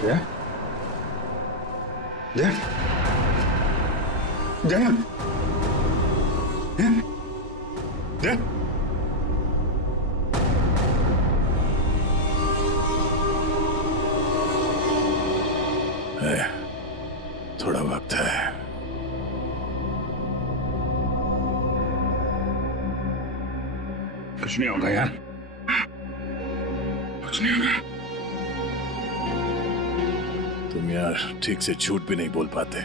जय जय जय जय जय थोड़ा वक्त है। कुछ नहीं होगा यार, कुछ नहीं होगा। तुम यार ठीक से झूठ भी नहीं बोल पाते।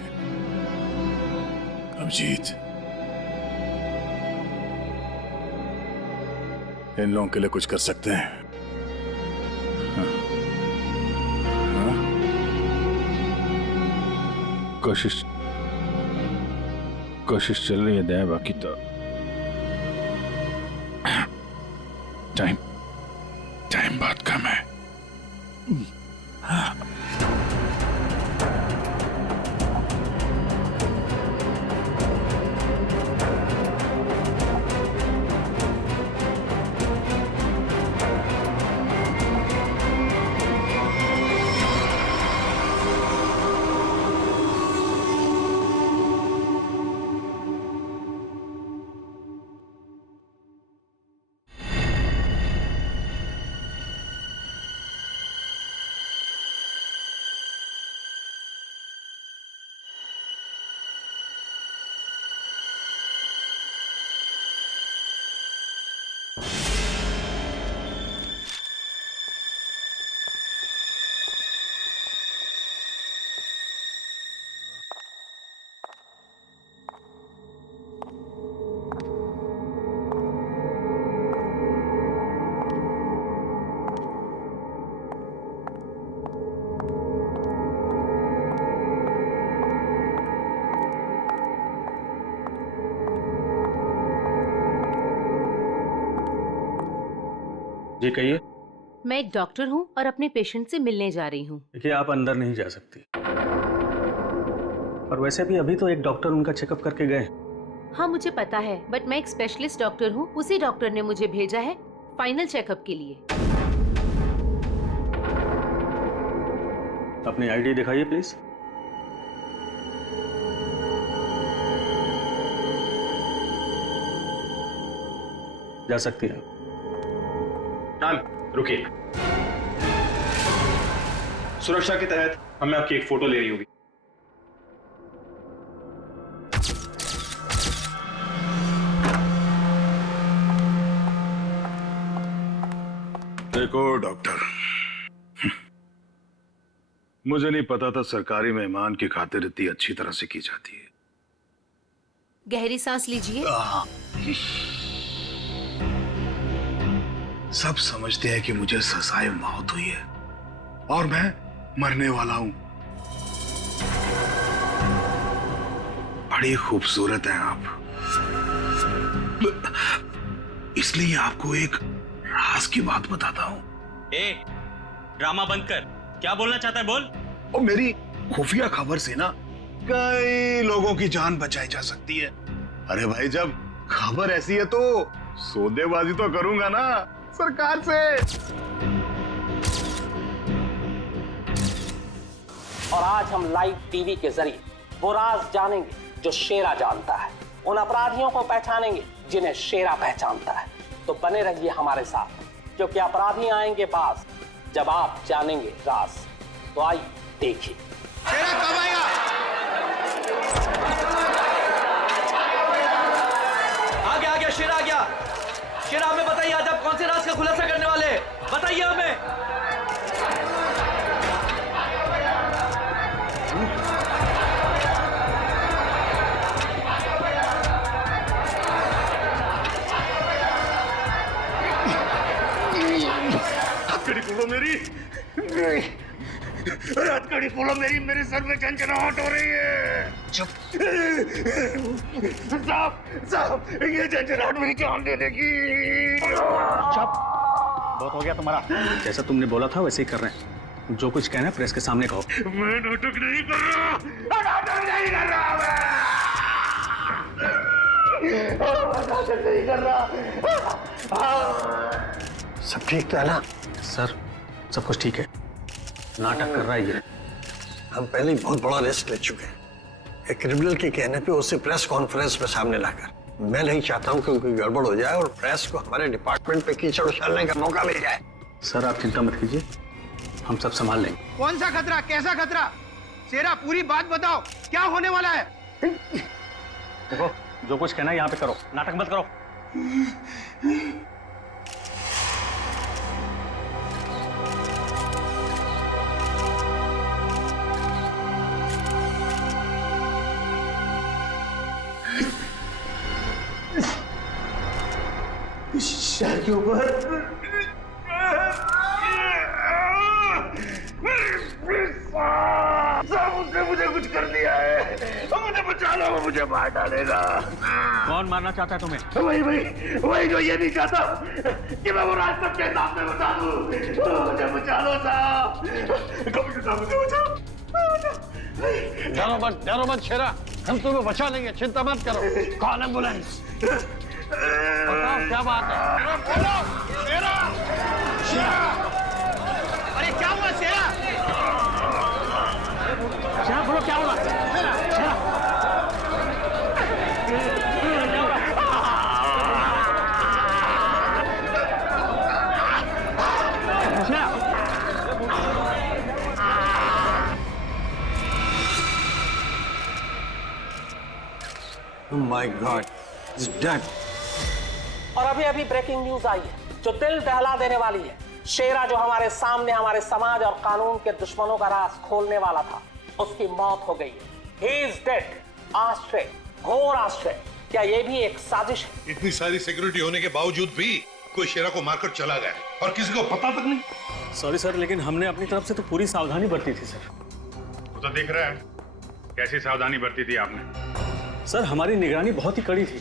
अभिजीत, इन लोगों के लिए कुछ कर सकते हैं? हाँ? हाँ? कोशिश चल रही है दया, बाकी तो टाइम बहुत कम है। जी कहिए। मैं एक डॉक्टर हूँ और अपने पेशेंट से मिलने जा रही हूँ। देखिए, आप अंदर नहीं जा सकती, और वैसे भी अभी तो एक डॉक्टर उनका चेकअप करके गए। हाँ मुझे पता है, बट मैं एक स्पेशलिस्ट डॉक्टर हूँ। उसी डॉक्टर ने मुझे भेजा है फाइनल चेकअप के लिए। अपनी आईडी दिखाइए प्लीज। जा सकती हैं। मैम रुकिए, सुरक्षा के तहत हमें आपकी एक फोटो लेनी होगी। देखो डॉक्टर, मुझे नहीं पता था सरकारी मेहमान की खातिर इतनी अच्छी तरह से की जाती है। गहरी सांस लीजिए। सब समझते हैं कि मुझे सजाए मौत हुई है और मैं मरने वाला हूं। बड़ी खूबसूरत हैं आप, इसलिए आपको एक राज की बात बताता हूं। ड्रामा बंद कर, क्या बोलना चाहता है बोल। और मेरी खुफिया खबर से ना कई लोगों की जान बचाई जा सकती है। अरे भाई, जब खबर ऐसी है तो सौदेबाजी तो करूंगा ना सरकार से। और आज हम लाइव टीवी के जरिए वो राज जानेंगे जो शेरा जानता है, उन अपराधियों को पहचानेंगे जिन्हें शेरा पहचानता है। तो बने रहिए हमारे साथ, क्योंकि अपराधी आएंगे पास जब आप जानेंगे राज। तो आइए देखिए। शेरा कब आएगा? आ गया शेरा आ गया। शेरा, हमें बताइए आज आप कौन से राज का खुलासा करने वाले हैं? बताइए हमें। हथकड़ी खोलो मेरी, हथकड़ी खोलो मेरी, मेरे सर में झंझनाहट हो रही है। चुप साहब, ये झंझनाहट मेरी जान दे देगी। चुप, बहुत हो गया तुम्हारा। जैसा तुमने बोला था वैसे ही कर रहे हैं। जो कुछ कहना है प्रेस के सामने कहो। मैं नाटक नहीं कर रहा, नाटक नहीं कर रहा, मैं नाटक नहीं कर रहा। सब ठीक तो है ना? सर, सब कुछ ठीक है। नाटक कर रहा है ये। हम पहले ही बहुत बड़ा रिस्क ले चुके हैं, एक क्रिमिनल के कहने पे उसे प्रेस कॉन्फ्रेंस में सामने लाकर। मैं नहीं चाहता हूँ कि कोई गड़बड़ हो जाए और प्रेस को हमारे डिपार्टमेंट पे कीचड़ उछालने का मौका मिल जाए। सर आप चिंता मत कीजिए, हम सब संभाल लेंगे। कौन सा खतरा, कैसा खतरा? शेरा पूरी बात बताओ, क्या होने वाला है? देखो जो कुछ कहना है यहाँ पे करो, नाटक मत करो। शहर के ऊपर उसने मुझे कुछ कर दिया है, मुझे बचा लो, वो मुझे मार डालेगा। कौन मारना चाहता है तुम्हें? वही जो ये नहीं चाहता कि मैं वो राज सबके सामने बता दूं। मुझे बचा लो साहब, कभी साहब मुझे बचाओ। डरो मत शेरा, हम तुम्हें बचा लेंगे, चिंता मत करो। Call ambulance. बताओ क्या बात है? अरे क्या हुआ शेरा? शेरा बोलो क्या हुआ? शेरा Oh my God, he's dead. और अभी अभी ब्रेकिंग न्यूज आई है जो दिल दहला देने वाली है। शेरा जो हमारे सामने हमारे समाज और कानून के दुश्मनों का राज खोलने वाला था, उसकी मौत हो गई है। He is dead. आश्चर्य, घोर आश्चर्य। क्या ये भी एक साजिश है? इतनी सारी सिक्योरिटी होने के बावजूद भी कोई शेरा को मारकर चला गया और किसी को पता तक नहीं। सॉरी सर, लेकिन हमने अपनी तरफ से तो पूरी सावधानी बरती थी सर। वो तो दिख रहा है कैसी सावधानी बरती थी आपने। सर हमारी निगरानी बहुत ही कड़ी थी,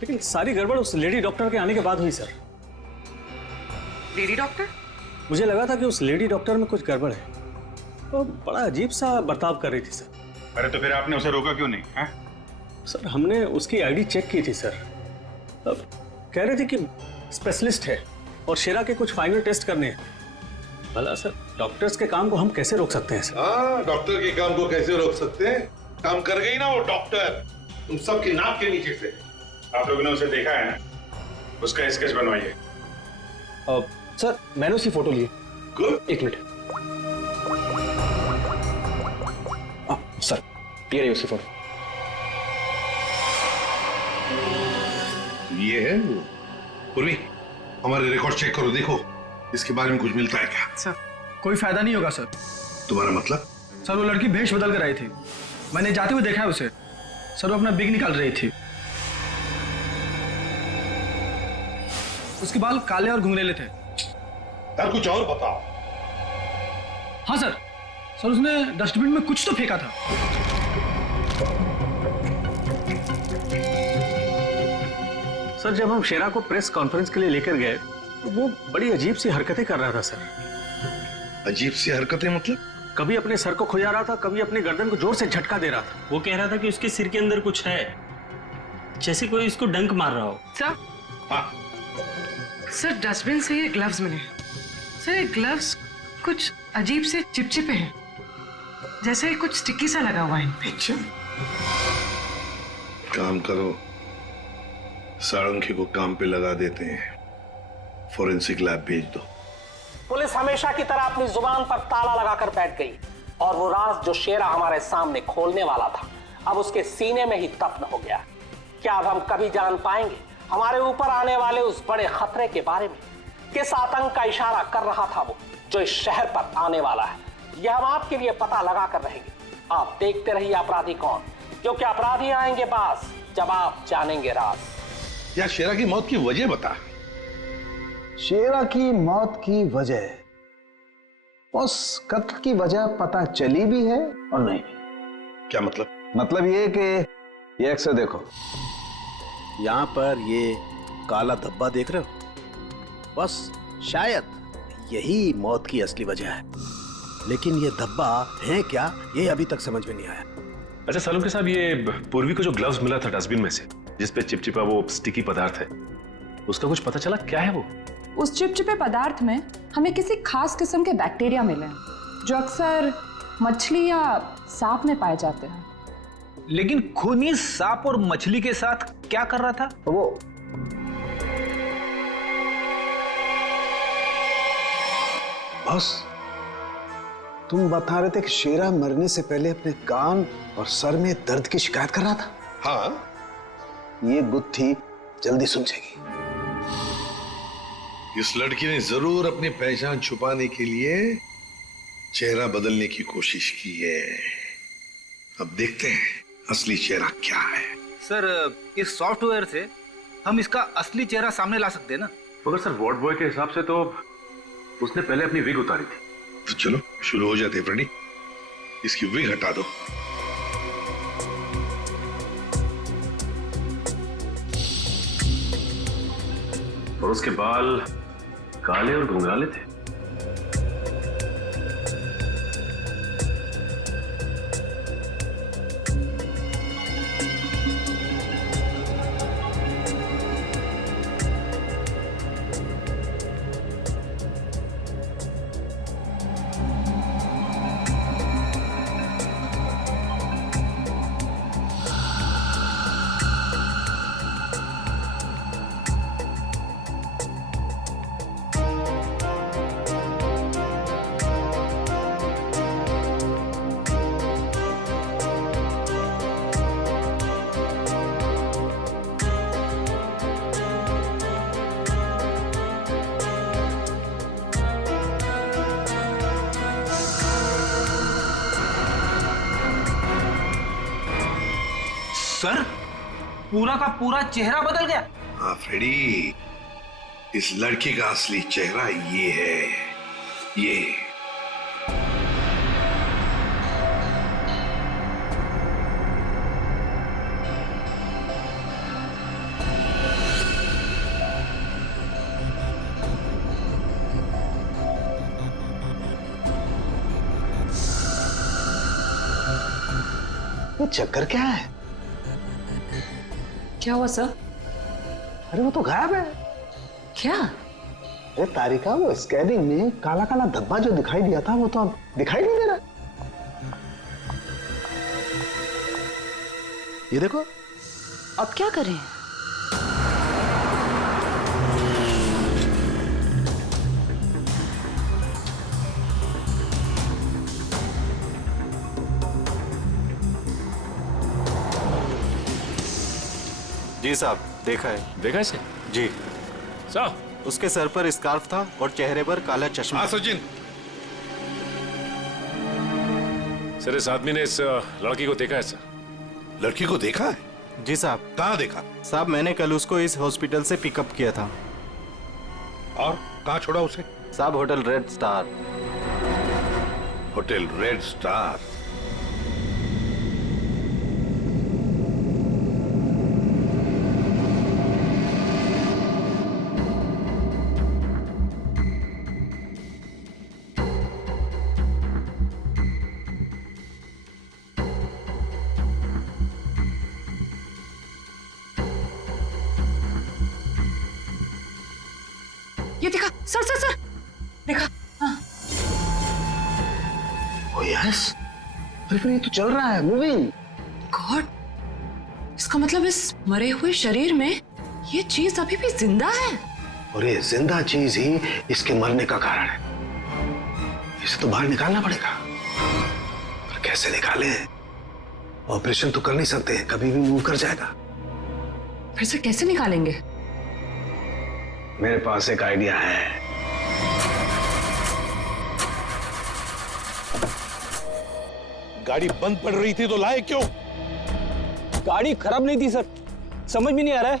लेकिन सारी गड़बड़ उस लेडी डॉक्टर के आने के बाद हुई सर। Lady doctor? मुझे लगा था कि उस लेडी डॉक्टर में कुछ गड़बड़ है, तो बड़ा अजीब सा बर्ताव कर रही थी सर। अरे तो फिर आपने उसे रोका क्यों नहीं है? सर हमने उसकी आईडी चेक की थी सर, अब कह रहे थे कि स्पेशलिस्ट है और शेरा के कुछ फाइनल टेस्ट करने हैं। भला सर डॉक्टर्स के काम को हम कैसे रोक सकते हैं सर? हाँ, डॉक्टर के काम को कैसे रोक सकते हैं? काम कर गई ना वो डॉक्टर, तुम सबकी नाक के नीचे से। आप लोगों ने उसे देखा है ना, उसका स्केच बनवाइए। सर मैंने उसकी फोटो ली। गुड। एक मिनट सर, ये रही उसकी फोटो। ये है वो। पूर्वी, हमारे रिकॉर्ड चेक करो, देखो इसके बारे में कुछ मिलता है क्या? सर कोई फायदा नहीं होगा सर। तुम्हारा मतलब? सर वो लड़की भेष बदल कर आई थी, मैंने जाते हुए देखा है उसे। सर वो अपना बिग निकाल रही थी, उसके बाल काले और घुंघरेले थे। यार कुछ और बताओ। हाँ सर, सर उसने डस्टबिन में कुछ तो फेंका था। सर जब हम शेरा को प्रेस कॉन्फ्रेंस के लिए लेकर गए तो वो बड़ी अजीब सी हरकतें कर रहा था सर। अजीब सी हरकतें मतलब? कभी अपने सर को खुजा रहा था, कभी अपनी गर्दन को जोर से झटका दे रहा था। वो कह रहा था कि उसके सिर के अंदर कुछ है, जैसे कोई उसको डंक मार रहा हो। सर हाँ, सर डस्टबिन से ये ग्लव्स मिले। सर ये ग्लव्स कुछ अजीब से चिपचिपे हैं, जैसे कुछ स्टिकी सा लगा हुआ है इन पे। काम करो, सारंगी को काम पे लगा देते हैं, फोरेंसिक लैब भेज दो। पुलिस हमेशा की तरह अपनी जुबान पर ताला लगाकर बैठ गई और वो राज जो शेरा हमारे सामने खोलने वाला था अब उसके सीने में ही दफन हो गया। क्या अब हम कभी जान पाएंगे हमारे ऊपर आने वाले उस बड़े खतरे के बारे में? किस आतंक का इशारा कर रहा था वो जो इस शहर पर आने वाला है? यह हम आपके लिए पता लगा कर रहेंगे। आप देखते रहिए अपराधी कौन, क्योंकि अपराधी आएंगे पास जब आप जानेंगे राज। यार शेरा की मौत की वजह बता। शेरा की मौत की वजह, उस कत्ल की वजह पता चली भी है और नहीं भी। क्या मतलब? मतलब ये कि ये अक्सर देखो, यहां पर ये काला धब्बा देख रहे हो, बस शायद यही मौत की असली वजह है, लेकिन ये धब्बा है क्या ये अभी तक समझ में नहीं आया। अच्छा सालुंके साहब, ये पूर्वी को जो ग्लव्स मिला था डस्टबिन में से, जिसपे चिपचिपा वो स्टिकी पदार्थ है, उसका कुछ पता चला क्या है वो? उस चिपचिपे पदार्थ में हमें किसी खास किस्म के बैक्टीरिया मिले हैं जो अक्सर मछली या सांप में पाए जाते हैं। लेकिन खूनी सांप और मछली के साथ क्या कर रहा था वो? बॉस, तुम बता रहे थे कि शेरा मरने से पहले अपने कान और सर में दर्द की शिकायत कर रहा था। हाँ, ये गुत्थी जल्दी सुलझेगी। इस लड़की ने जरूर अपनी पहचान छुपाने के लिए चेहरा बदलने की कोशिश की है। अब देखते हैं असली चेहरा क्या है। सर, इस सॉफ्टवेयर से हम इसका असली चेहरा सामने ला सकते हैं ना? मगर सर, वार्ड बॉय के हिसाब से तो उसने पहले अपनी विग उतारी थी। तो चलो शुरू हो जाते हैं फ्रेंडी, इसकी विग हटा दो। और उसके बाल काले और घुंघराले थे। सर, पूरा का पूरा चेहरा बदल गया। हाँ फ्रेडी, इस लड़की का असली चेहरा ये है, ये। ये चक्कर क्या है? क्या हुआ सर? अरे वो तो गायब है। क्या? अरे तारिका, वो स्कैनिंग में काला काला धब्बा जो दिखाई दिया था वो तो अब दिखाई नहीं दे रहा। ये देखो। अब क्या करें? जी साहब, देखा है। देखा है सर? जी साहब, उसके सर पर स्कार्फ था और चेहरे पर काला चश्मा। हाँ सचिन। सर, इस आदमी ने इस लड़की को देखा है सर। लड़की को देखा है? जी साहब। कहाँ देखा? साहब, मैंने कल उसको इस हॉस्पिटल से पिकअप किया था। और कहाँ छोड़ा उसे? साहब, hotel red star. Hotel red star? ये देखा सर, सर सर, देखा? हाँ। ओ यस, अरे फिर ये तो चल रहा है, मूविंग। गॉड, इसका मतलब इस मरे हुए शरीर में ये चीज अभी भी जिंदा है। और ये जिंदा चीज ही इसके मरने का कारण है। इसे तो बाहर निकालना पड़ेगा। पर कैसे निकाले? ऑपरेशन तो कर नहीं सकते, कभी भी मूव कर जाएगा। फिर से कैसे निकालेंगे? मेरे पास एक आइडिया है। गाड़ी बंद पड़ रही थी तो लाए क्यों? गाड़ी खराब नहीं थी सर, समझ में नहीं आ रहा है,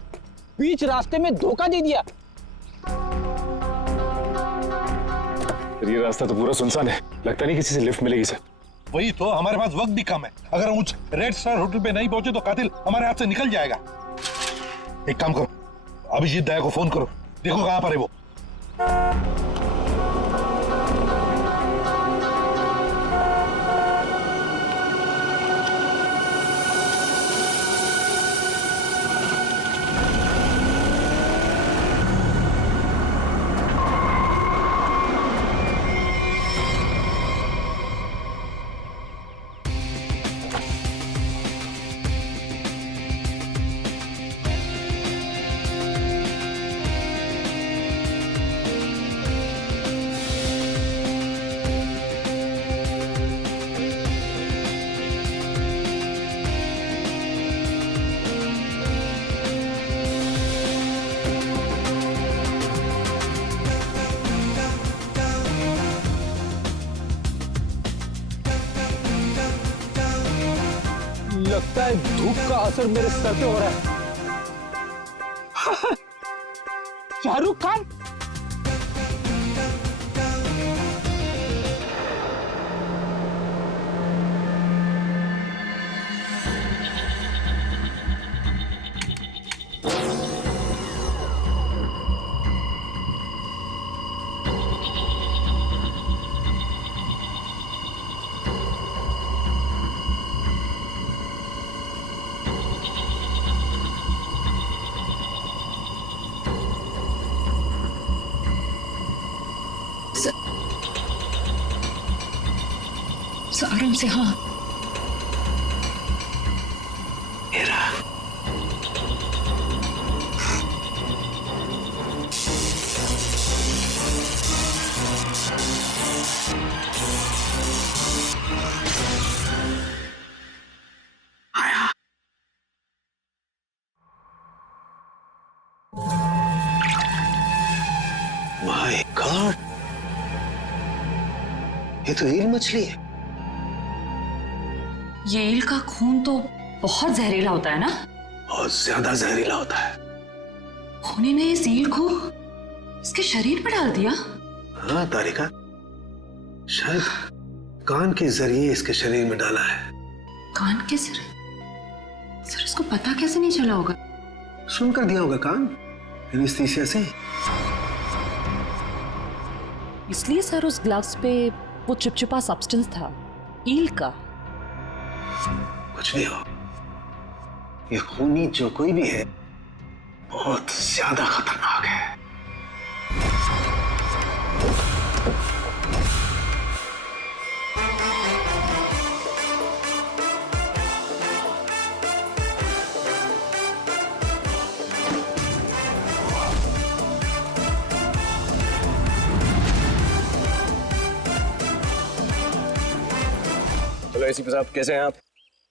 बीच रास्ते में धोखा दे दिया। ये रास्ता तो पूरा सुनसान है, लगता नहीं किसी से लिफ्ट मिलेगी सर। वही तो, हमारे पास वक्त भी कम है। अगर हम उस रेड स्टार होटल पे नहीं पहुंचे तो कातिल हमारे हाथ से निकल जाएगा। एक काम करो, अभिजीत दया को फोन करो, देखो कहां पर है वो। लगता है धूप का असर मेरे सर पे हो रहा है। शाहरुख खान। आराम से। हाँ मेरा आया। माय गॉड, ये तो ईल मछली है। ये ईल का खून तो बहुत जहरीला होता है ना? बहुत ज्यादा जहरीला होता है। खूनी ने इस ईल को इसके शरीर पर डाल दिया। हाँ तारिका, शायद कान के जरिए इसके शरीर में डाला है। कान के जरिए? सर इसको पता कैसे नहीं चला होगा? सुनकर दिया होगा कान, एनेस्थीसिया से। इसलिए सर उस ग्लव्स पे वो चिपचिपा सब्सटेंस था, ईल का। कुछ भी हो, ये खूनी जो कोई भी है बहुत ज्यादा खतरनाक है। चलो एसीपी साहब, कैसे हैं आप?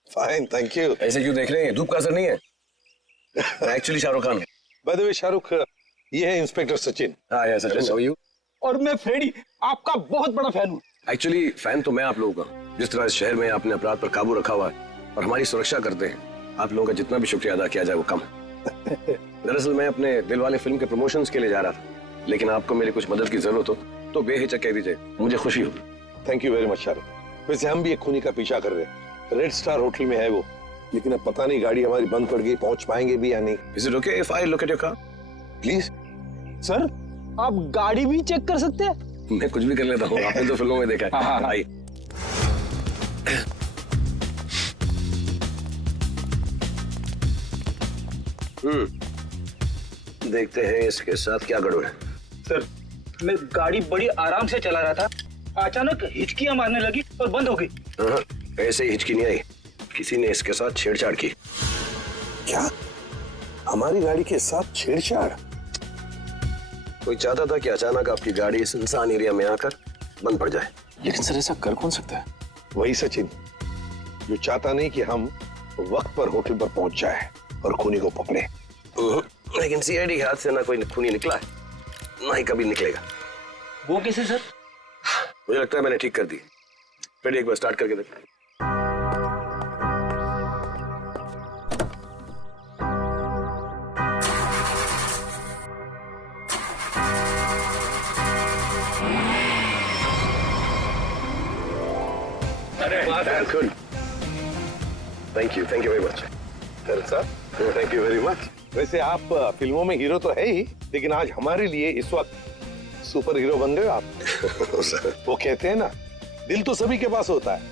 Fine, thank you. ऐसे क्यों देख रहे हैं? धूप का असर नहीं है? Actually Shahrukh Khan. By the way Shahrukh, ये है इंस्पेक्टर सचिन। हाँ यार सचिन, हाउ आर यू? और मैं फ्रेडी, आपका बहुत बड़ा फैन हूँ। एक्चुअली फैन तो मैं आप लोगों का। जिस तरह इस शहर में आपने अपराध पर काबू रखा हुआ है और हमारी सुरक्षा करते हैं, आप लोगों का जितना भी शुक्रिया अदा किया जाए वो कम है। दरअसल मैं अपने दिलवाले फिल्म के प्रमोशंस के लिए जा रहा था, लेकिन आपको मेरी कुछ मदद की जरूरत हो तो बेहिचक कह दीजिए, मुझे खुशी होगी। Thank you very much Shahrukh. वैसे हम भी एक खूनी का पीछा कर रहे हैं, रेड स्टार होटल में है वो, लेकिन अब पता नहीं गाड़ी हमारी बंद पड़ गई, पहुंच पाएंगे भी या नहीं। Is it okay if I look at your car? Please. Sir आप गाड़ी भी चेक कर सकते हैं? मैं कुछ भी कर लेता हूँ, आपने तो फिल्मों में देखा है। हाँ। आइए। देखते हैं इसके साथ क्या गड़बड़ है। सर मैं गाड़ी बड़ी आराम से चला रहा था, अचानक हिचकियां मारने लगी और बंद हो गई। हाँ, ऐसे ही हिचकी नहीं आई, किसी ने इसके साथ छेड़छाड़ की। क्या? हमारी गाड़ी के साथ छेड़छाड़? कोई चाहता था कि अचानक आपकी गाड़ी सुनसान एरिया में आकर बंद पड़ जाए। लेकिन सर ऐसा कर कौन सकता है? वही सचिन, जो चाहता नहीं कि हम वक्त पर होटल पर पहुंच जाए और खूनी को पकड़े। लेकिन सीआईडी के हाथ से ना कोई खूनी निकला है, ना ही कभी निकलेगा। वो कैसे सर? मुझे लगता है मैंने ठीक कर दी। फिर एक बार स्टार्ट करके देखते हैं। Good. Thank you very much. Sir, thank you very much. वैसे आप फिल्मों में हीरो तो है ही, लेकिन आज हमारे लिए इस वक्त सुपर हीरो बन गए आप। वो कहते हैं ना, दिल तो सभी के पास होता है,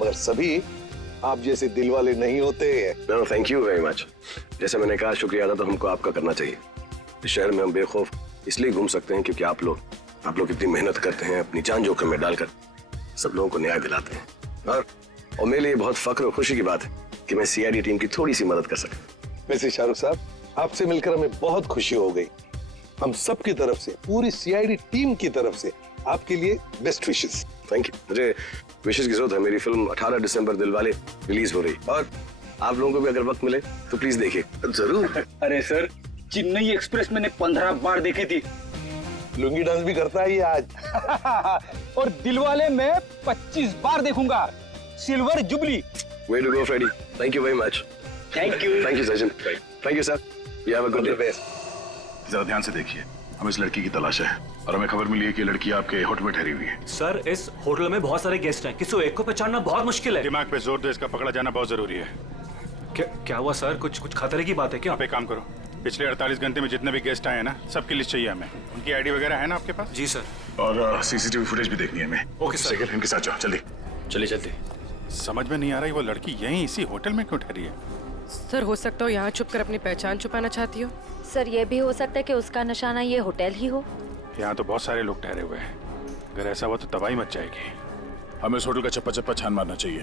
मगर सभी आप जैसे दिल वाले नहीं होते। No, thank you very much. जैसे मैंने कहा, शुक्रिया अदा तो हमको आपका करना चाहिए। इस शहर में हम बेखौफ इसलिए घूम सकते हैं क्योंकि आप लोग इतनी मेहनत करते हैं, अपनी जान जोखिम में डालकर सब लोगों को न्याय दिलाते हैं। और मेरे लिए बहुत फख्र और खुशी की बात है कि मैं सीआईडी टीम की थोड़ी सी मदद कर सका। वैसे शाहरुख साहब, आपसे मिलकर हमें बहुत खुशी हो गई। हम सब की तरफ से, पूरी सीआईडी टीम की तरफ से आपके लिए बेस्ट विशेस। Thank you. मुझे विशेस की जरूरत है। मेरी फिल्म 18 दिसंबर दिलवाले रिलीज हो रही, और आप लोगों को भी अगर वक्त मिले तो प्लीज देखिए। जरूर। अरे सर, चेन्नई एक्सप्रेस मैंने 15 बार देखी थी। लुंगी डांस भी करता है ये आज। और दिलवाले में 25 बार देखूंगा। Silver jubilee Way to go, Freddy. Thank you very much. Thank you. Thank you, Sachin. Thank you, sir. You have a good day. जरा ध्यान से देखिए, हमें इस लड़की की तलाश है और हमें खबर मिली है कि लड़की आपके होटल में ठहरी हुई है। सर, इस होटल में बहुत सारे गेस्ट हैं, किसी एक को पहचानना बहुत मुश्किल है। दिमाग पे जोर दो, इसका पकड़ा जाना बहुत जरूरी है। क्या हुआ सर? कुछ खतरे की बात है क्या? आप एक काम करो, पिछले 48 घंटे में जितने भी गेस्ट आए हैं ना, सबकी लिस्ट चाहिए हमें। उनकी आईडी वगैरह है ना आपके पास? जी सर। और सीसीटीवी फुटेज भी देखनी है हमें। Okay sir. सेकंड इनके साथ जाओ, जल्दी। चलिए जल्दी। समझ में नहीं आ रही वो लड़की यहीं इसी होटल में क्यों ठहरी है? सर हो सकता हो यहाँ छुप कर अपनी पहचान छुपाना चाहती हो। सर ये भी हो सकता है कि उसका निशाना ये होटल ही हो। यहाँ तो बहुत सारे लोग ठहरे हुए हैं, अगर ऐसा हुआ तो तबाही मच जाएगी। हमें इस होटल का चप्पा चप्पा छान मारना चाहिए।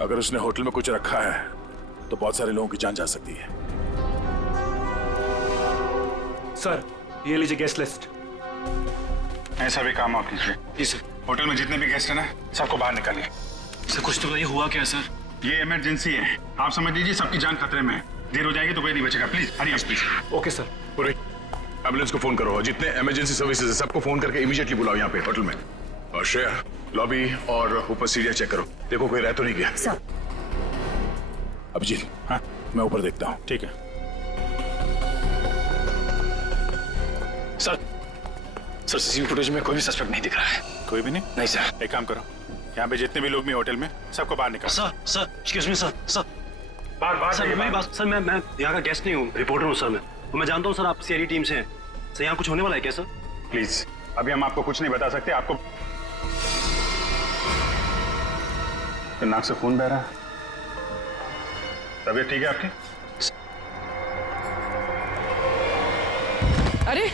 अगर उसने होटल में कुछ रखा है तो बहुत सारे लोगों की जान जा सकती है। सर, ये लीजिए गेस्ट लिस्ट। ऐसा भी काम आप कीजिए। जी सर। होटल में जितने भी गेस्ट हैं ना, सबको बाहर निकालिए। सर कुछ तो ये हुआ क्या सर? ये इमरजेंसी है, आप समझ लीजिए सबकी जान खतरे में है। देर हो जाएगी तो कोई नहीं बचेगा। Please hurry up please. Okay sir. पूरे एम्बुलेंस को फोन करो और जितने इमरजेंसी सर्विसेज है सबको फोन करके इमीडिएटली बुलाओ यहाँ पे होटल में। और श्रेया, लॉबी और ऊपर सीढ़ियाँ चेक करो, देखो कोई रह तो नहीं गया। सर। अभिजीत, हाँ मैं ऊपर देखता हूँ। ठीक है सर। सर सीसीटीवी फुटेज में कोई भी सस्पेक्ट नहीं दिख रहा है। कोई भी नहीं? नहीं सर। एक काम करो, यहाँ पे जितने भी लोग भी होटल में, सबको बाहर निकालो। Sir excuse me sir. बाहर सर मेरी बात। सर मैं यहाँ का गेस्ट नहीं हूँ, रिपोर्टर हूँ सर। मैं जानता हूँ सर आप सीआईडी टीम से हैं। सर यहाँ कुछ होने वाला है क्या सर? प्लीज अभी हम आपको कुछ नहीं बता सकते। आपको तो नाक से खून बह रहा है। तबीयत ठीक है आपकी? अरे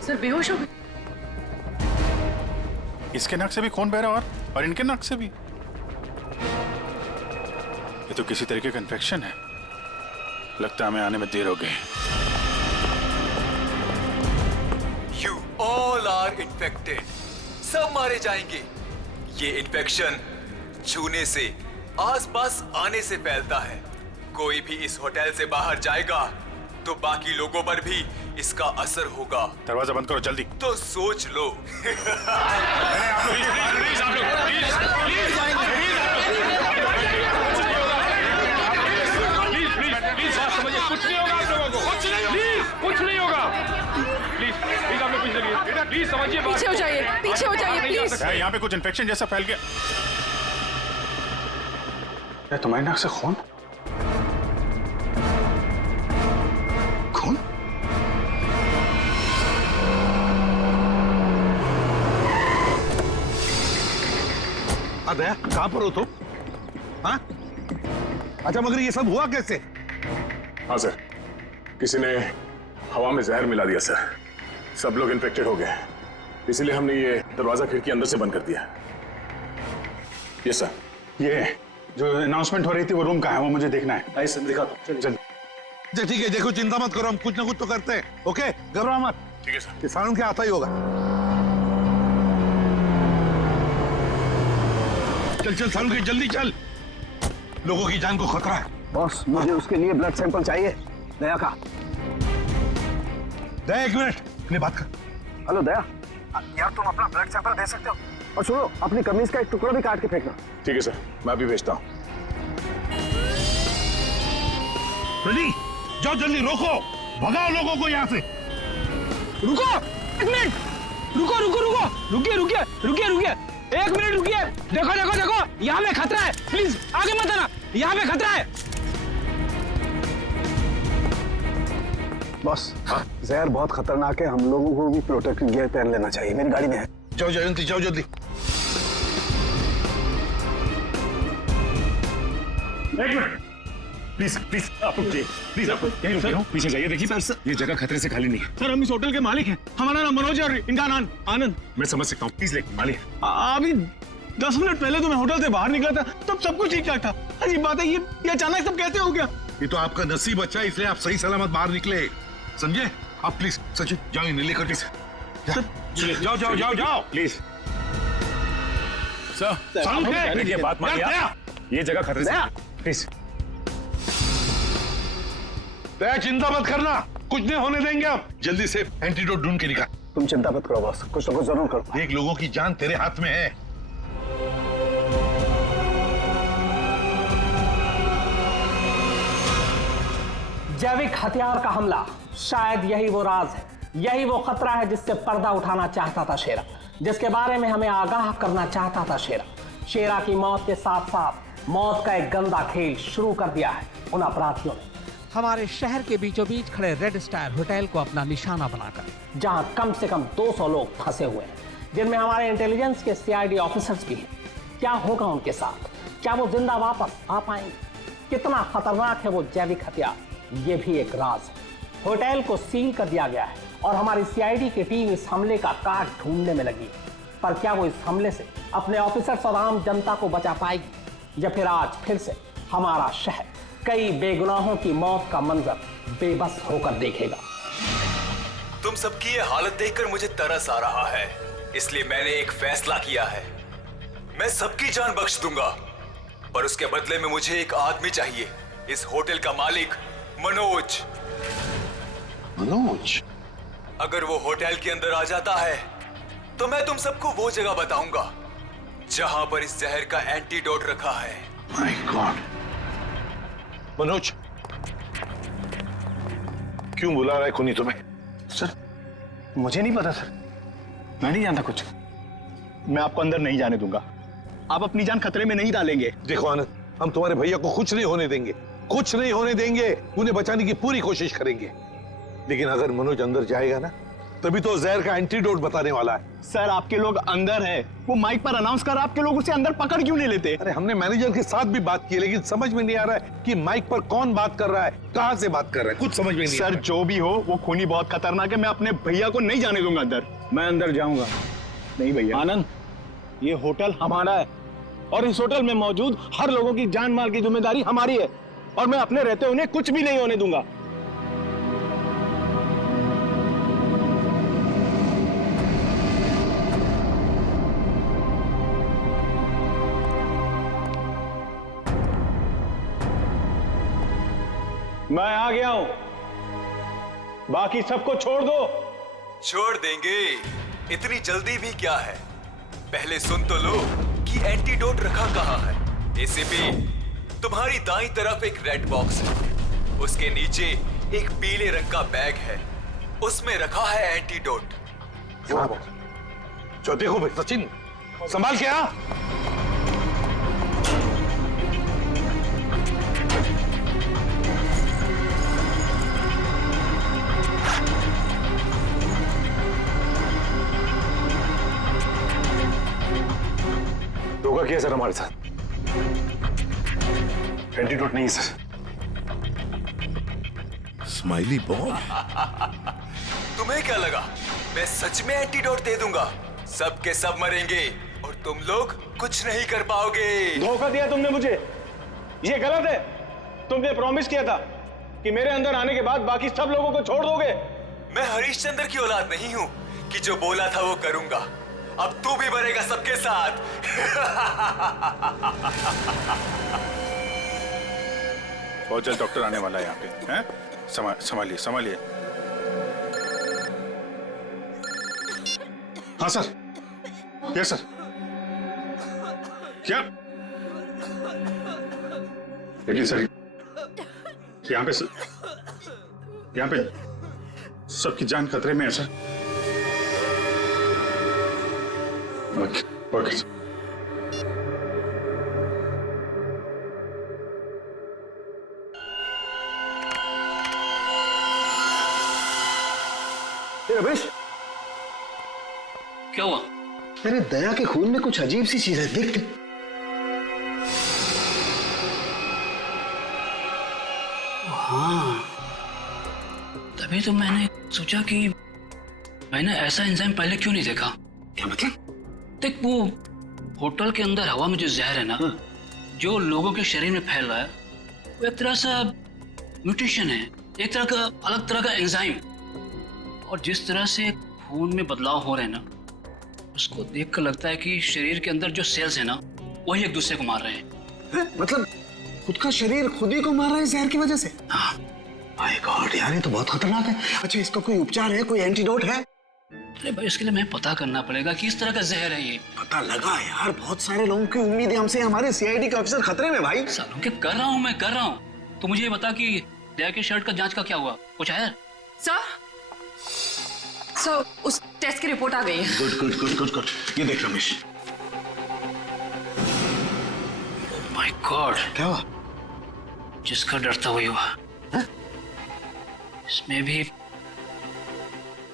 सर बेहोश हो गए। इसके नाक से भी खून बह रहा और इनके नाक से भी। ये तो किसी तरीके का इन्फेक्शन है। लगता है हमें आने में देर हो गई। You all are infected. सब मारे जाएंगे। ये इन्फेक्शन छूने से, आसपास आने से फैलता है। कोई भी इस होटल से बाहर जाएगा तो बाकी लोगों पर भी इसका असर होगा। दरवाजा बंद करो जल्दी। तो सोच लो। कुछ नहीं होगा आप लोगों को। कुछ नहीं होगा। प्लीज आप लोग पीछे लगिए। प्लीज समझिए बात। पीछे हो जाइए, पीछे हो जाइए प्लीज। यहाँ पे कुछ इन्फेक्शन जैसा फैल गया। तुम्हारी नाक से खून? खून? दया, कहाँ पर हो तुम? हाँ? अच्छा मगर ये सब हुआ कैसे? हाँ सर, किसी ने हवा में जहर मिला दिया सर। सब लोग इन्फेक्टेड हो गए, इसीलिए हमने ये दरवाजा खिड़की अंदर से बंद कर दिया। ये सर। ये जो अनाउंसमेंट हो रही थी वो रूम कहाँ है, वो मुझे देखना है। आइए सर दिखा दो। जल्दी। ठीक है, देखो चिंता मत करो, हम कुछ ना कुछ तो करते हैं। ओके, घबराओ मत। ठीक है सर। किसानों के आता ही होगा। चल सालू के जल्दी चल, लोगों की जान को खतरा है। बॉस मुझे उसके लिए ब्लड सैंपल चाहिए, दया का। दया एक मिनट, अपनी बात कर। हेलो दया, यार तुम अपना ब्लड सैंपल दे सकते हो? और सुनो, अपनी कमीज का एक टुकड़ा भी काट के फेंकना। ठीक है सर, मैं अभी भेजता हूँ। रेडी, जाओ जल्दी, रोको, भगाओ लोगों को यहाँ से। रुको एक मिनट, रुकिए, एक मिनट रुकिए। देखो यहाँ पे खतरा है, प्लीज आगे मत आना, यहाँ पे खतरा है। बॉस जहर बहुत खतरनाक है, हम लोगों को भी प्रोटेक्टिव गियर पहन लेना चाहिए। मेरी गाड़ी में है। जाओ जयंती, जाओ जल्दी। एक मिनट प्लीज आप प्लीज आप यहीं रुकिए। पीछे जाइए, देखिए ये जगह खतरे से खाली नहीं है। सर हम इस होटल के मालिक हैं, हमारा नाम मनोज है और इनका नाम आनंद। मैं समझ सकता हूँ, प्लीज लेकिन मालिक अभी 10 मिनट पहले तो मैं होटल से बाहर निकला था, तब सब कुछ ठीक ठाक था। अजीब बात है, ये अचानक सब कैसे हो गया? ये तो आपका नसीब अच्छा है, इसलिए आप सही सलामत बाहर निकले, समझे? आप प्लीज सचिन जाओ, नीले कटी से जाओ प्लीज। सर ये बात मानिए, ये जगह खतरे से प्लीज। दया चिंता मत करना, कुछ नहीं होने देंगे। आप जल्दी से एंटीडोट ढूंढ के निकाल। तुम चिंता मत करो बॉस, कुछ ना कुछ जरूर करो। देख लोगों की जान तेरे हाथ में है, जैविक हथियार का हमला, शायद यही वो राज है, यही वो खतरा है जिससे पर्दा उठाना चाहता था शेरा, जिसके बारे में हमें आगाह करना चाहता था शेरा। शेरा की मौत के साथ साथ मौत का एक गंदा खेल शुरू कर दिया है उन अपराधियों ने। हमारे शहर के बीचों बीच खड़े रेड स्टार होटल को अपना निशाना बनाकर, जहां कम से कम 200 लोग फंसे हुए हैं, जिनमें हमारे इंटेलिजेंस के सीआईडी ऑफिसर्स भी हैं। क्या होगा उनके साथ? क्या वो जिंदा वापस आ पाएंगे? कितना खतरनाक है वो जैविक हथियार, ये भी एक राज है। होटल को सील कर दिया गया है और हमारी सीआईडी की टीम इस हमले का काट ढूंढने में लगी है। पर क्या वो इस हमले से अपने ऑफिसर्स और आम जनता को बचा पाएगी, या फिर आज फिर से हमारा शहर कई बेगुनाहों की मौत का मंजर बेबस होकर देखेगा? तुम सबकी ये हालत देखकर मुझे तरस आ रहा है, इसलिए मैंने एक फैसला किया है। मैं सबकी जान बख्श दूंगा, पर उसके बदले में मुझे एक आदमी चाहिए, इस होटल का मालिक मनोज। मनोज? अगर वो होटल के अंदर आ जाता है तो मैं तुम सबको वो जगह बताऊंगा जहां पर इस जहर का एंटीडोट रखा है। My God. मनोज, क्यों बुला रहा है खूनी तुम्हें? सर, मुझे नहीं पता सर, मैं नहीं जानता कुछ। मैं आपको अंदर नहीं जाने दूंगा। आप अपनी जान खतरे में नहीं डालेंगे। देखो आनंद, हम तुम्हारे भैया को कुछ नहीं होने देंगे, कुछ नहीं होने देंगे। उन्हें बचाने की पूरी कोशिश करेंगे, लेकिन अगर मनोज अंदर जाएगा ना, तभी तो जहर का एंटीडोट बताने वाला है। सर, आपके लोग अंदर है, वो माइक पर अनाउंस कर, आपके लोग उसे अंदर पकड़ क्यों नहीं लेते? अरे हमने मैनेजर के साथ भी बात की, लेकिन समझ में नहीं आ रहा है कि माइक पर कौन बात कर रहा है, कहां से बात कर रहा है, कुछ समझ में नहीं आ रहा है। सर, जो भी हो, वो खूनी बहुत खतरनाक है। मैं अपने भैया को नहीं जाने दूंगा अंदर। मैं अंदर जाऊंगा। नहीं भैया। आनंद, ये होटल हमारा है और इस होटल में मौजूद हर लोगों की जान माल की जिम्मेदारी हमारी है, और मैं अपने रहते उन्हें कुछ भी नहीं होने दूंगा। मैं आ गया हूं, बाकी सबको छोड़ दो। छोड़ देंगे, इतनी जल्दी भी क्या है? पहले सुन तो लो कि एंटीडोट रखा कहां है। एसीपी, तुम्हारी दाईं तरफ एक रेड बॉक्स है, उसके नीचे एक पीले रंग का बैग है, उसमें रखा है एंटीडोट। जो देखो भाई सचिन, संभाल के आ। धोखा किया सर हमारे साथ। एंटीडोट नहीं सर। Smiley bomb? तुम्हें क्या लगा मैं सच में एंटीडोट दे दूंगा? सब के सब मरेंगे और तुम लोग कुछ नहीं कर पाओगे। धोखा दिया तुमने मुझे, ये गलत है। तुमने प्रॉमिस किया था कि मेरे अंदर आने के बाद बाकी सब लोगों को छोड़ दोगे। मैं हरीशचंद्र की औलाद नहीं हूं कि जो बोला था वो करूंगा। अब तू भी मरेगा सबके साथ। बहुत जल्द डॉक्टर आने वाला है यहाँ पे, हैं? संभालिए संभालिए। हाँ सर। Yes sir. क्या? लेकिन सर यहाँ पे सबकी जान खतरे में है सर। Okay sir. रमेश, क्या हुआ? अरे दया के खून में कुछ अजीब सी चीज है, देख। हाँ, तभी तो मैंने सोचा कि मैंने ऐसा एंजाइम पहले क्यों नहीं देखा। क्या मतलब? देख, वो होटल के अंदर हवा में जो जहर है ना, जो लोगों के शरीर में फैल रहा है, वो एक तरह सा म्यूटेशन है, एक तरह का अलग तरह का एंजाइम। और जिस तरह से खून में बदलाव हो रहे हैं ना, उसको देखकर लगता है कि शरीर के अंदर जो सेल्स है ना, वही एक दूसरे को मार रहे हैं। मतलब खुद का शरीर खुद ही को मार रहा है जहर की वजह से? हाँ। माय गॉड यार, ये तो बहुत खतरनाक है। अच्छा, इसका कोई उपचार है, कोई एंटीडोट है? अरे भाई, इसके लिए मैं पता करना पड़ेगा कि इस तरह का जहर है ये। पता लगा यार, बहुत सारे लोगों की उम्मीद है हमसे, हमारे सीआईडी के ऑफिसर खतरे में भाई। सालों के कर रहा हूँ। तो मुझे ये बता कि दया की शर्ट का जांच का क्या हुआ? कुछ है? सर उस टेस्ट की रिपोर्ट आ गई है। Good good good good good. ये देख रमेश। माय गॉड, क्या हुआ? जिसका डर था वही हुआ। इसमें भी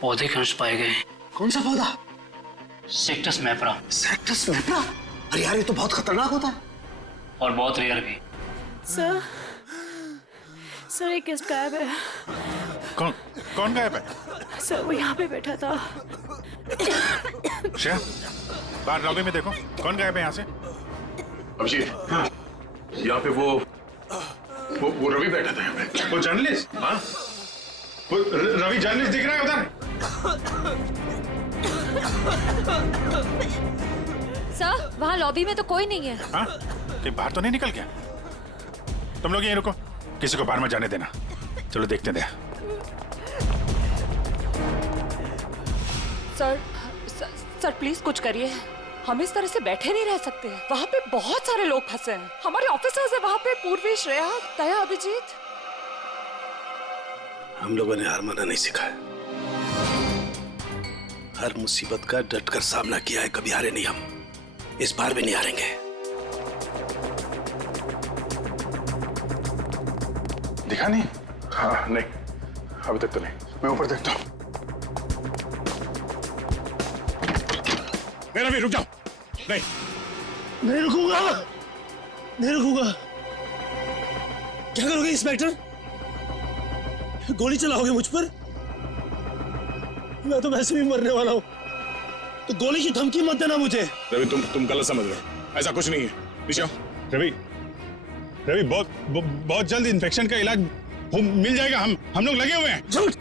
पौधे के अंश पाए गए। कौन सा पौधा? सेक्टस मैप्रा। सेक्टस मैप्रा? अरे यार, ये तो बहुत खतरनाक होता है और बहुत रेयर भी। सर एक गेस्ट गायब है। कौन गायब है? सर वो यहाँ पे बैठा था। श्रेया, बाहर लॉबी में देखो, कौन गायब है यहाँ से? अभिजीत, हाँ, यहाँ पे वो रवि बैठा था यहाँ पे। वो जर्नलिस्ट? हाँ, वो रवि जर्नलिस्ट दिख रहा है उधर। सर वहाँ लॉबी में तो कोई नहीं है। हाँ, कहीं बाहर तो नहीं निकल गया? तुम लोग यहीं रुको, किसी को बाहर में जाने देना। चलो देखते हैं। सर प्लीज कुछ करिए। हम इस तरह से बैठे नहीं रह सकते। वहाँ पे बहुत सारे लोग फंसे हैं। हमारे ऑफिसर्स है वहाँ पे, पूर्वी, श्रेया, दया, अभिजीत। हम लोगों ने हार माना नहीं सीखा है। हर मुसीबत का डटकर सामना किया है, कभी हारे नहीं हम। इस बार भी नहीं हारेंगे। दिखा नहीं? हाँ नहीं, अभी तक तो नहीं। मैं ऊपर देखता हूँ। मेरा भी रुक जाओ। नहीं रुकूंगा, नहीं रुकूंगा। क्या करोगे इंस्पेक्टर? गोली चलाओगे मुझ पर? मैं तो वैसे भी मरने वाला हूँ, तो गोली की धमकी मत देना मुझे। रवि, तुम गलत समझ रहे हो। ऐसा कुछ नहीं है। नीचे आओ। रवि, बहुत जल्द इन्फेक्शन का इलाज मिल जाएगा। हम लोग लगे हुए हैं। झूठ!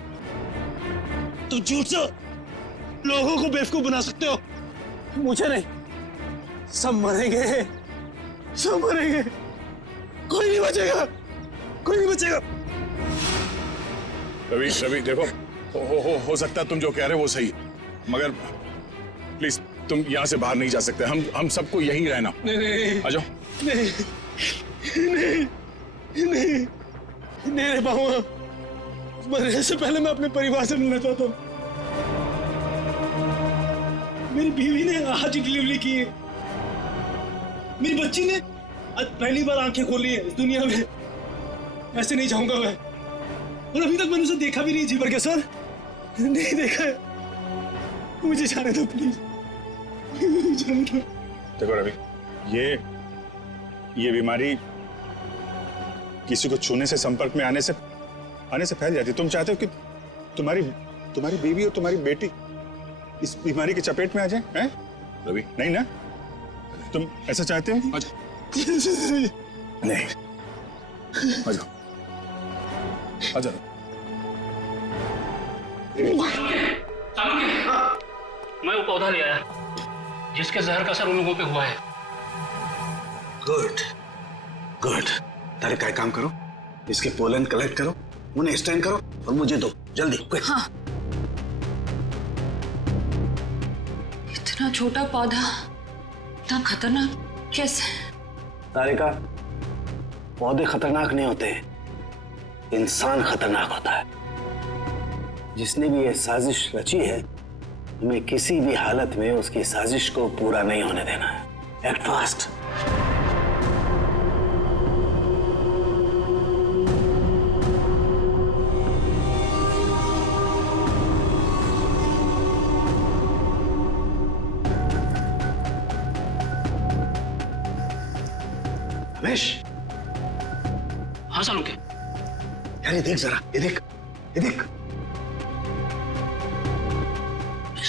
तुम झूठ से लोगों को बेवकूफ बना सकते हो, मुझे नहीं। सब मरेंगे, सब मरेंगे। कोई नहीं बचेगा, कोई नहीं बचेगा। रवि देखो, हो सकता है तुम जो कह रहे हो वो सही, मगर प्लीज तुम यहाँ से बाहर नहीं जा सकते। हम सबको यहीं रहना। नहीं, आ जाओ। नहीं रह पाऊंगा। मरने से पहले मैं अपने परिवार से मिलना चाहता हूँ। मेरी बीवी ने आज डिलीवरी की है। मेरी बच्ची ने आज पहली बार आंखें खोली है इस दुनिया में। ऐसे नहीं जाऊंगा मैं, और अभी तक मैंने उसे देखा भी नहीं जी भर के। सर नहीं देखा है, मुझे जाने दो प्लीज, जाने दो। देखो रवि, ये बीमारी किसी को छूने से, संपर्क में आने से फैल जाती है। तुम चाहते हो कि तुम्हारी बीवी और तुम्हारी बेटी इस बीमारी की चपेट में आ जाए? हैं? रवि, नहीं ना? तुम ऐसा चाहते हो? नहीं, आ जाओ, आ जाओ। मैं वो पौधा ले आया जिसके जहर का असर उन लोगों पे हुआ है। Good good. तारे का काम करो, इसके पोलन कलेक्ट करो, उन्हें स्टैंड करो और मुझे दो जल्दी। हाँ। इतना छोटा पौधा इतना खतरनाक कैसे? तारिका, पौधे खतरनाक नहीं होते, इंसान खतरनाक होता है। जिसने भी ये साजिश रची है, हमें किसी भी हालत में उसकी साजिश को पूरा नहीं होने देना है। Act fast. रमेश। हाँ सालुंके। यार ये देख जरा, ये देख, ये देख।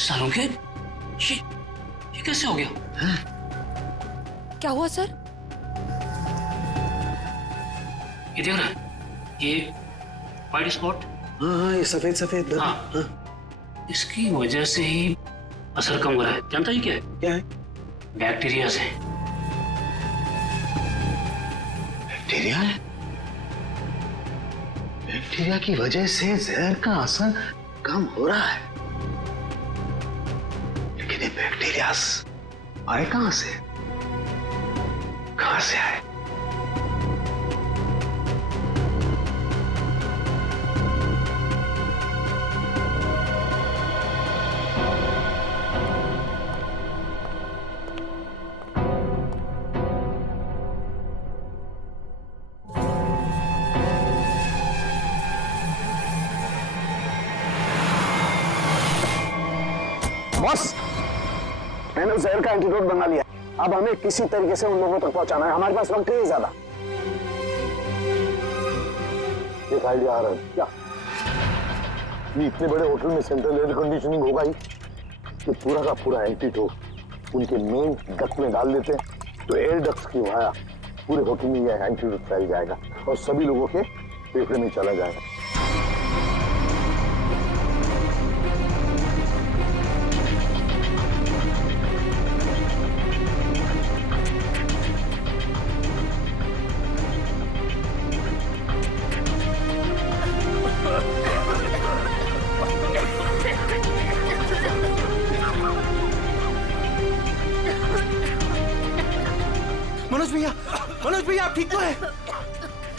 सालुंके, ये कैसे हो गया? क्या हुआ सर? ये देख रहा है, ये वाइट स्पॉट। हाँ, ये सफेद सफेद। हाँ, इसकी वजह से ही असर कम हो रहा है। जानता ही क्या है? क्या है? बैक्टीरिया से। बैक्टीरिया है? बैक्टीरिया की वजह से जहर का असर कम हो रहा है, लेकिन ये बैक्टीरिया आए कहां से? कहां से आए? बॉस, मैंने उस जहर का एंटीडोट बना लिया। अब हमें किसी तरीके से उन लोगों तक पहुंचाना है, हमारे पास वक्त नहीं है ज्यादा। एक आइडिया आ रहा है। क्या? ये इतने बड़े होटल में सेंट्रल एयर कंडीशनिंग होगा ही, कि पूरा का पूरा एंटीडोट उनके मेन डक्ट में डाल देते हैं, तो एयर डक्ट की वाया पूरे होटल में यह एंटीडोट फैल जाएगा और सभी लोगों के फेफड़े में चला जाएगा। मनोज भैया आप ठीक तो है?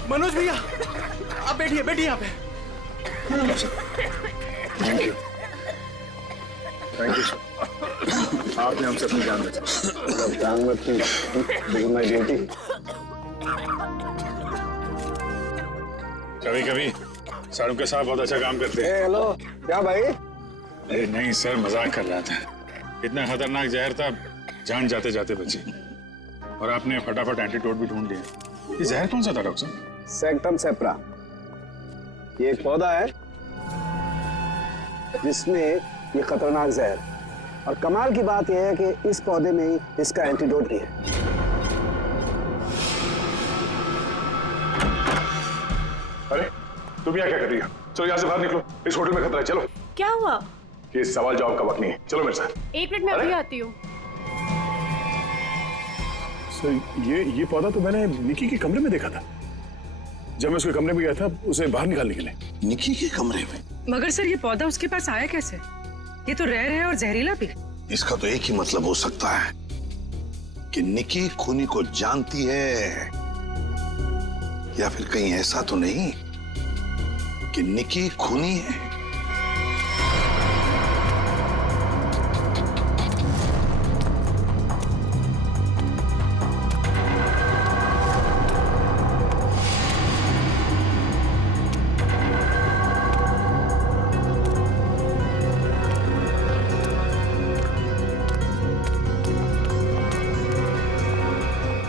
मनोज भैया आप बैठिए बैठिए यहाँ पे। थैंक यू सर, आपने हमसे अपनी जान बचाई। जान मत की माय ड्यूटी। कभी कभी सारू के साथ बहुत अच्छा काम करते हैं। हेलो, क्या भाई? अरे नहीं सर, मजाक कर रहा था। इतना खतरनाक जहर था, जान जाते जाते बची। और आपने फटाफट एंटीडोट भी ढूंढ लिया। ये जहर कौन सा था डॉक्टर साहब? सेक्टम सेप्रा। ये एक पौधा है जिसमें ये खतरनाक जहर, और कमाल की बात यह है कि इस पौधे में ही इसका एंटीडोट भी है। अरे तुम यहाँ क्या कर रही हो? चलो यहाँ से बाहर निकलो, इस होटल में खतरा है। चलो। क्या हुआ? ये सवाल जवाब का वक्त नहीं है, चलो मेरे साथ। 1 मिनट में अभी आती हूँ। ये पौधा तो मैंने निकी के कमरे में देखा था। जब मैं उसके कमरे में गया था उसे बाहर निकालने के लिए। निकी के कमरे में? मगर सर ये पौधा उसके पास आया कैसे? ये तो रेयर है और जहरीला भी। इसका तो एक ही मतलब हो सकता है कि निकी खूनी को जानती है, या फिर कहीं ऐसा तो नहीं कि निकी खूनी है।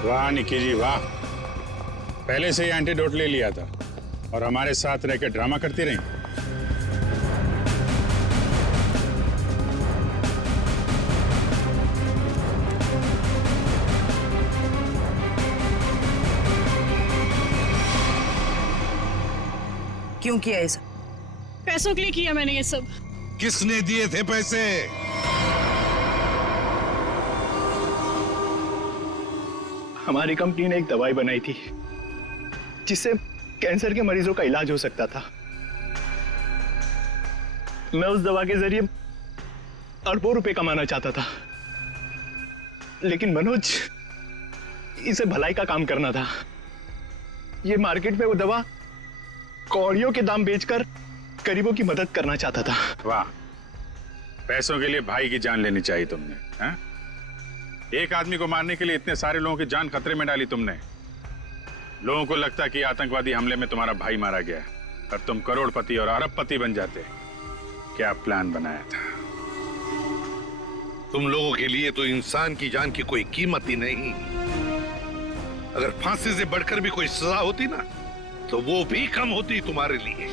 वाह निकी जी वाह, पहले से ही एंटीडोट ले लिया था और हमारे साथ रहकर ड्रामा करती रही। क्यों किया ये सब? पैसों के लिए किया मैंने ये सब। किसने दिए थे पैसे? हमारी कंपनी ने एक दवाई बनाई थी जिससे कैंसर के मरीजों का इलाज हो सकता था। मैं उस दवा के जरिए अरबों रुपए कमाना चाहता था, लेकिन मनोज इसे भलाई का काम करना था। ये मार्केट में वो दवा कौड़ियों के दाम बेचकर गरीबों की मदद करना चाहता था। वाह, पैसों के लिए भाई की जान लेनी चाहिए तुमने, हैं? एक आदमी को मारने के लिए इतने सारे लोगों की जान खतरे में डाली तुमने। लोगों को लगता कि आतंकवादी हमले में तुम्हारा भाई मारा गया और तुम करोड़पति और अरबपति बन जाते। क्या प्लान बनाया था? तुम लोगों के लिए तो इंसान की जान की कोई कीमत ही नहीं। अगर फांसी से बढ़कर भी कोई सजा होती ना, तो वो भी कम होती तुम्हारे लिए।